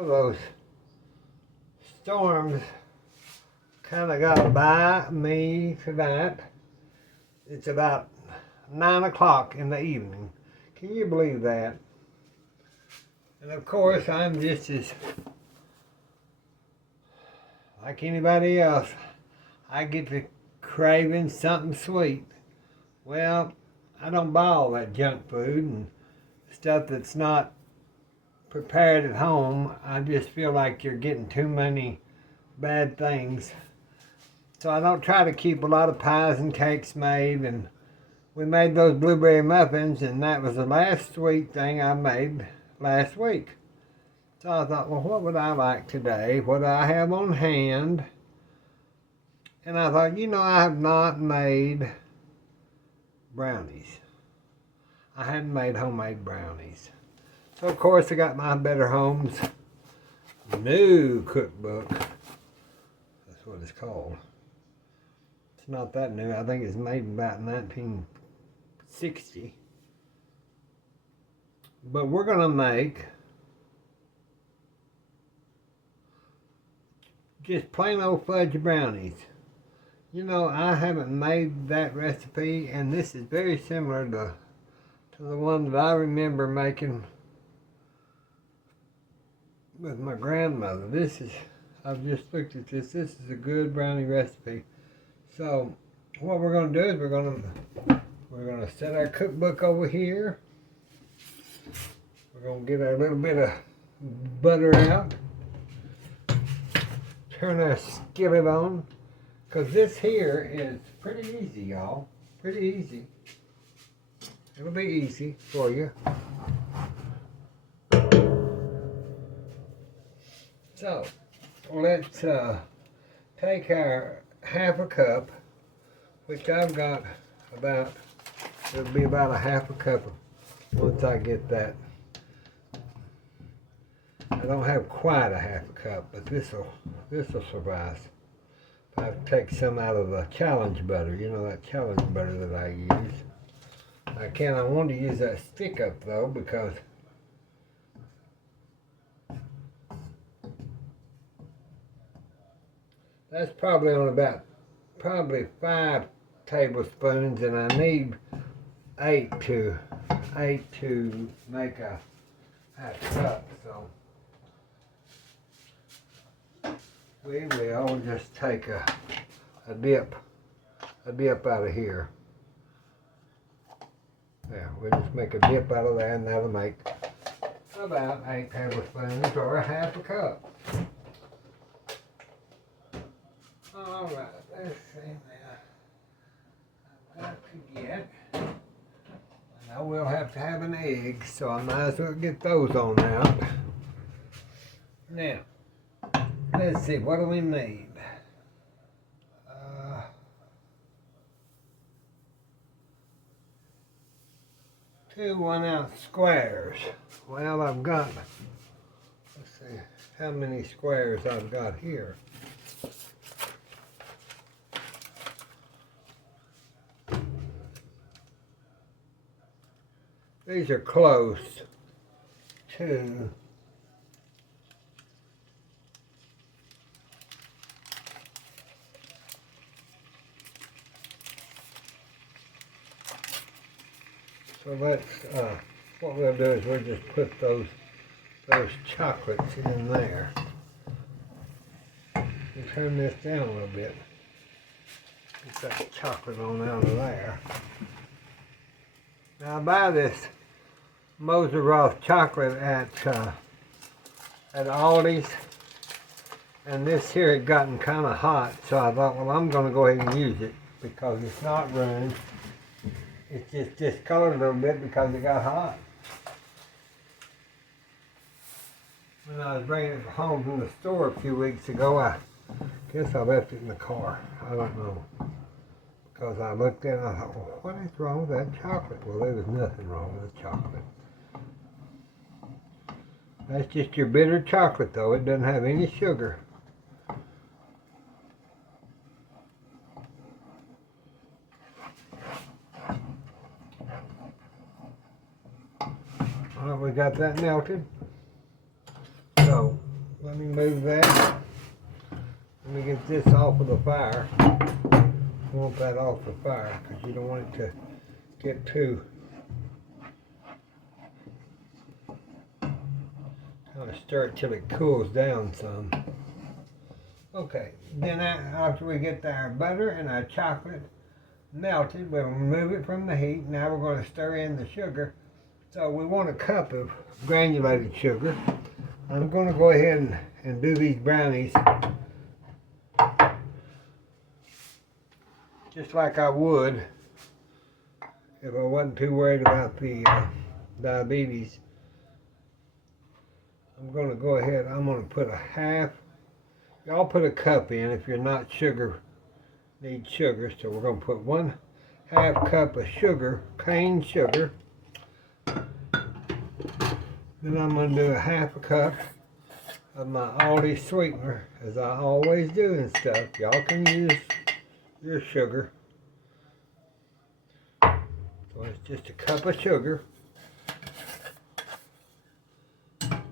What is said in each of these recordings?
Those storms kind of got by me tonight. It's about 9 o'clock in the evening. Can you believe that? And of course, I'm just as like anybody else. I get to craving something sweet. Well, I don't buy all that junk food and stuff that's not prepared at home. I just feel like you're getting too many bad things. So I don't try to keep a lot of pies and cakes made, and we made those blueberry muffins, and that was the last sweet thing I made last week. So I thought, well, what would I like today? What do I have on hand? And I thought, I have not made brownies. I hadn't made homemade brownies. So of course I got my Better Homes new cookbook. That's what it's called. It's not that new. I think it's made in about 1960. But we're going to make just plain old fudge brownies. I haven't made that recipe, and this is very similar to the one that I remember making with my grandmother. I've just looked at this. This is a good brownie recipe. So what we're going to do is we're going to set our cookbook over here. We're going to get our little bit of butter out. Turn our skillet on, because this here is pretty easy, y'all. Pretty easy. It'll be easy for you. So let's take our half a cup, which I've got it'll be about a half a cup once I get that. I don't have quite a half a cup, but this'll suffice. I take some out of the challenge butter, that challenge butter that I use. I want to use that stick up though, because that's probably on about 5 tablespoons, and I need 8 to make a half cup. So we will just take a dip out of here. Yeah, we'll just make a dip out of there, and that'll make about 8 tablespoons or a half a cup. All right, let's see now. I've got to get, and I will have to have an egg, so I might as well get those on out. Now, let's see, what do we need? 2 1-ounce squares. Well, I've got, let's see how many squares I've got here. These are close to so let's what we'll do is we'll just put those chocolates in there. We'll turn this down a little bit. Get that chocolate on out of there. Now I buy this Moseroth chocolate at Aldi's, and this here had gotten kind of hot, so I thought, well, I'm going to go ahead and use it because it's not ruined. It's just discolored a little bit because it got hot. When I was bringing it home from the store a few weeks ago, I guess I left it in the car. I don't know. Because I looked at it and I thought, well, what is wrong with that chocolate? Well, there was nothing wrong with the chocolate. That's just your bitter chocolate, though. It doesn't have any sugar. All right, we got that melted. So Let me move that. Let me get this off of the fire. I want that off the fire because you don't want it to get too kind of stir it till it cools down some. Okay, then after we get our butter and our chocolate melted, we'll remove it from the heat. Now we're going to stir in the sugar. So we want a cup of granulated sugar. I'm going to go ahead and do these brownies just like I would if I wasn't too worried about the diabetes. I'm going to go ahead, I'm going to put a half, y'all put a cup in if you're not need sugar. So we're going to put 1/2 cup of sugar, cane sugar. Then I'm going to do a 1/2 cup of my Aldi sweetener, as I always do and stuff. Y'all can use your sugar. So it's just a cup of sugar. I'm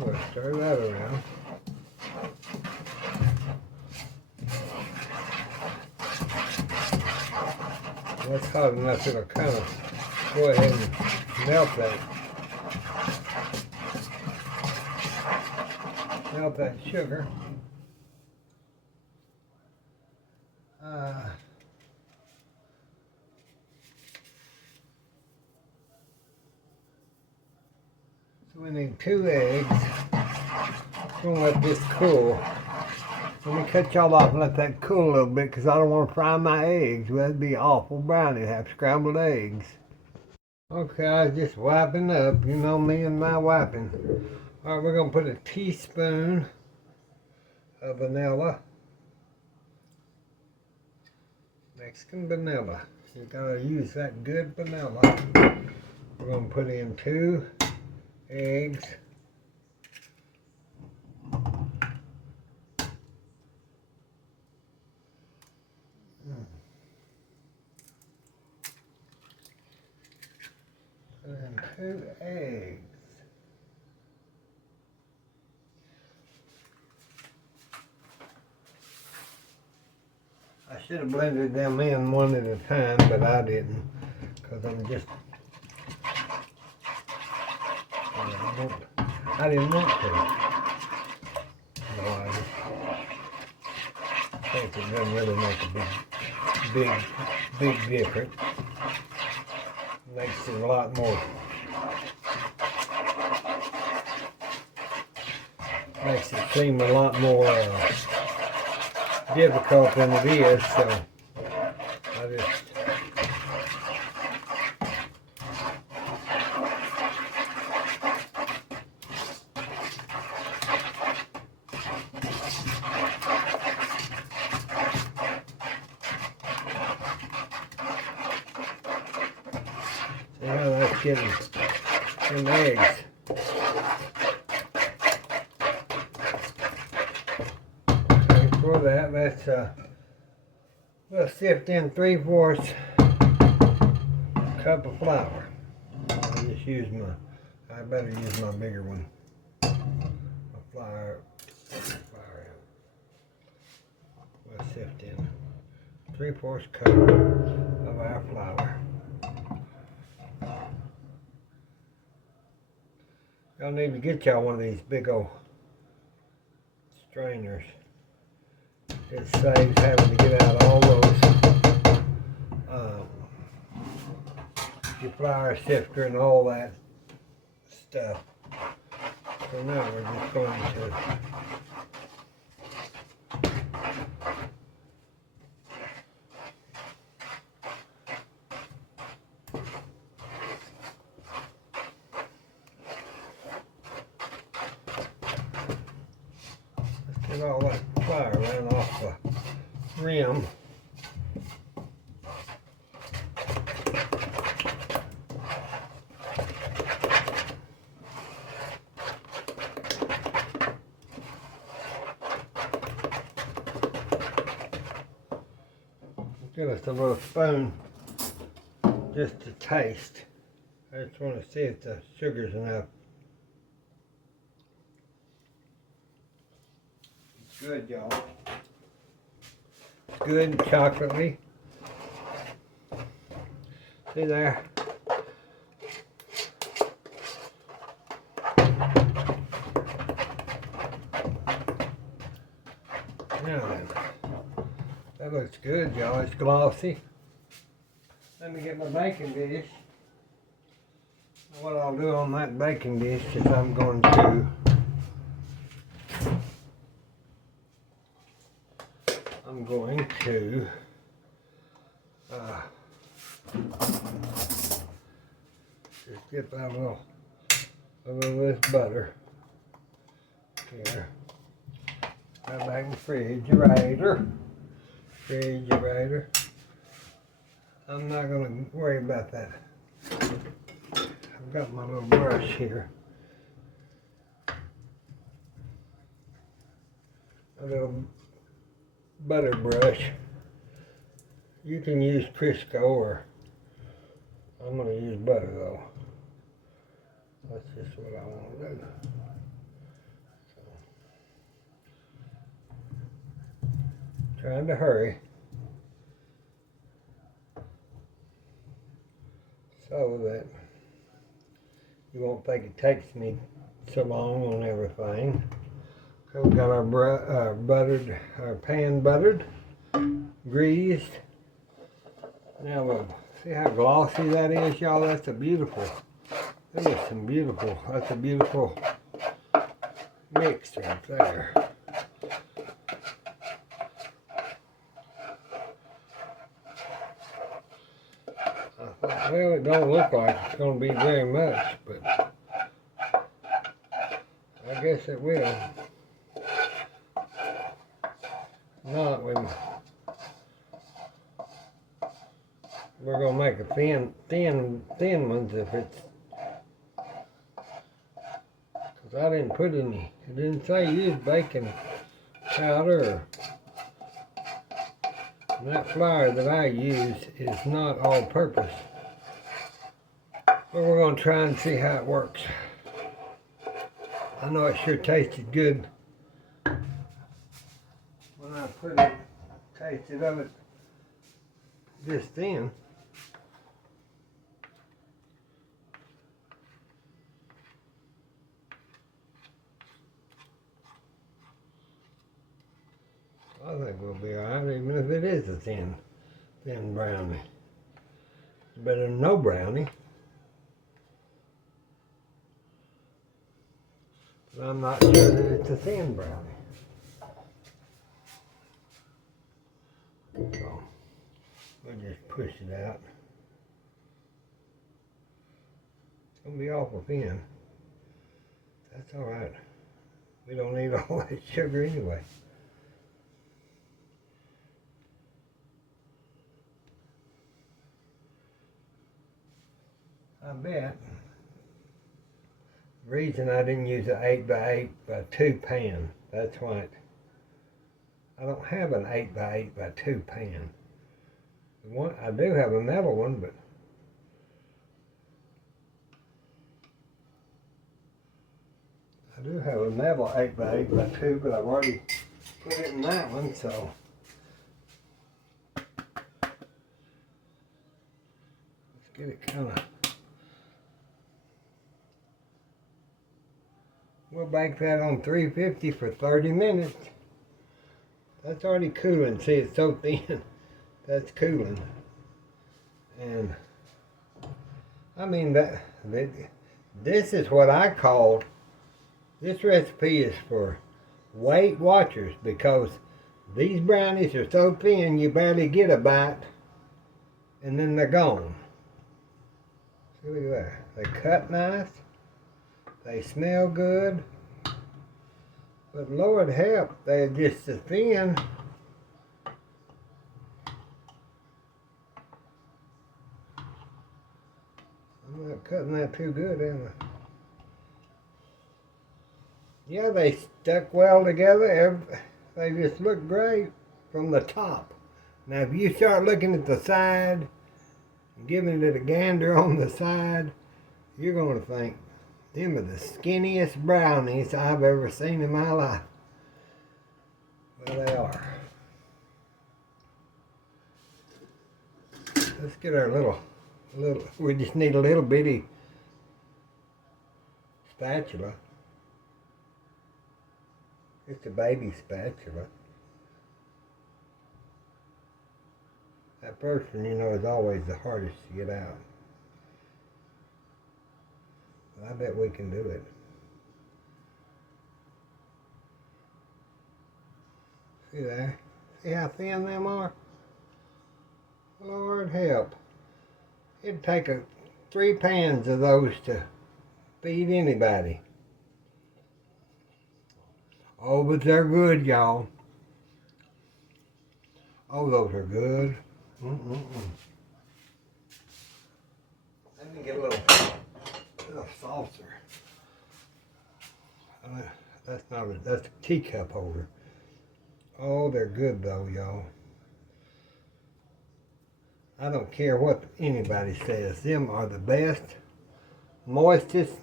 going to stir that around. That's hot enough, it'll kind of go ahead and melt that sugar. So we need 2 eggs. I'm going to let this cool. Let me cut y'all off and let that cool a little bit because I don't want to fry my eggs. Well, that'd be awful brownie to have scrambled eggs. Okay, I was just wiping up. You know me and my wiping. All right, we're going to put a teaspoon of vanilla. Mexican vanilla. You gotta use that good vanilla. We're going to put in 2 eggs. And 2 eggs. I should have blended them in one at a time, but I didn't, because I'm just, I didn't want to. No, I think it doesn't really make a big difference. Makes it a lot more, makes it seem a lot more difficult than it is, so I just see how that's getting some eggs. For that, let's we'll sift in 3/4 cup of flour. I'll just use I better use my bigger one. My flour. We'll sift in 3/4 cup of our flour. Y'all need to get y'all one of these big old strainers. It saves having to get out all those your flour sifter and all that stuff. So now we're just going to get all that flour ran off the rim. Give us a little spoon just to taste. I just want to see if the sugar's enough. Good, y'all. It's good and chocolatey. See there? Now then, that looks good, y'all. It's glossy. Let me get my baking dish. What I'll do on that baking dish is I'm going to just get that little of this butter here. Go back in the refrigerator. I'm not going to worry about that. I've got my little brush here. A little butter brush. You can use Crisco, or I'm going to use butter though. That's just what I want to do. Trying to hurry so that you won't think it takes me so long on everything. So we got our pan buttered, greased. Now we'll see how glossy that is, y'all. That's a beautiful. That's a beautiful mix right there. Well, it don't look like it's going to be very much, but I guess it will. Not when we're going to make a thin ones if it's, because I didn't put any, it didn't say use baking powder. And that flour that I use is not all purpose. But we're going to try and see how it works. I know it sure tasted good when I tasted of it this thin. I think we'll be alright, even if it is a thin brownie. It's better than no brownie. But I'm not sure that it's a thin brownie. So, we'll just push it out. It's going to be awful thin. That's alright. We don't need all that sugar anyway. I bet the reason I didn't use an 8x8x2 pan, that's why I don't have an 8x8x2 pan. I do have a metal one, but I do have a metal 8x8x2, but I've already put it in that one, so let's get it kind of. We'll bake that on 350 for 30 minutes. That's already cooling. See, it's so thin. That's cooling. And I mean, this is what I call, this recipe is for Weight Watchers, because these brownies are so thin you barely get a bite and then they're gone. See, look at that. They cut nice. They smell good, but Lord help, they're just so thin. I'm not cutting that too good, am I? Yeah, they stuck well together. They just look great from the top. Now, if you start looking at the side, and giving it a gander on the side, you're going to think, them are the skinniest brownies I've ever seen in my life. Well, they are. Let's get our little, we just need a little bitty spatula. It's a baby spatula. That first one, you know, is always the hardest to get out. But I bet we can do it. See there? See how thin them are? Lord help. It'd take 3 pans of those to feed anybody. Oh, but they're good, y'all. Oh, those are good. Let me get a little saucer. That's a teacup holder. Oh, they're good though, y'all. I don't care what anybody says. Them are the best, moistest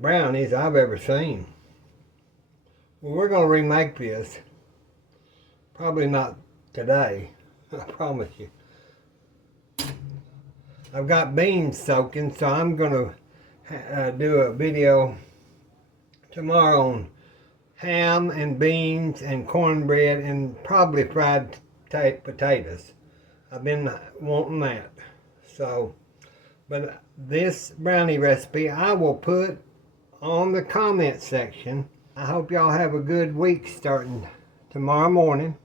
brownies I've ever seen. Well, we're going to remake this. Probably not today, I promise you. I've got beans soaking, so I'm going to do a video tomorrow on ham and beans and cornbread and probably fried potatoes. I've been wanting that. So, but this brownie recipe I will put on the comment section. I hope y'all have a good week starting tomorrow morning.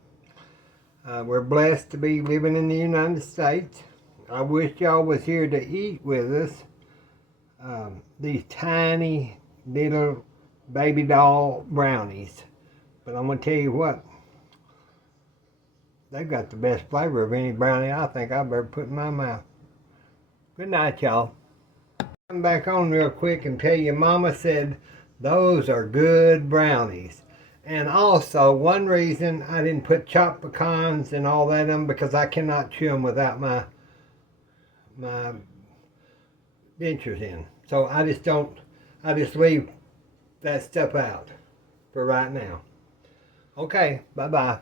We're blessed to be living in the United States. I wish y'all was here to eat with us. These tiny little baby doll brownies. But I'm going to tell you what, they've got the best flavor of any brownie I think I've ever put in my mouth. Good night, y'all. Come back on real quick and tell you Mama said those are good brownies. And also, one reason I didn't put chopped pecans and all that in them, because I cannot chew them without my dentures in. So I just leave that stuff out for right now. Okay, bye-bye.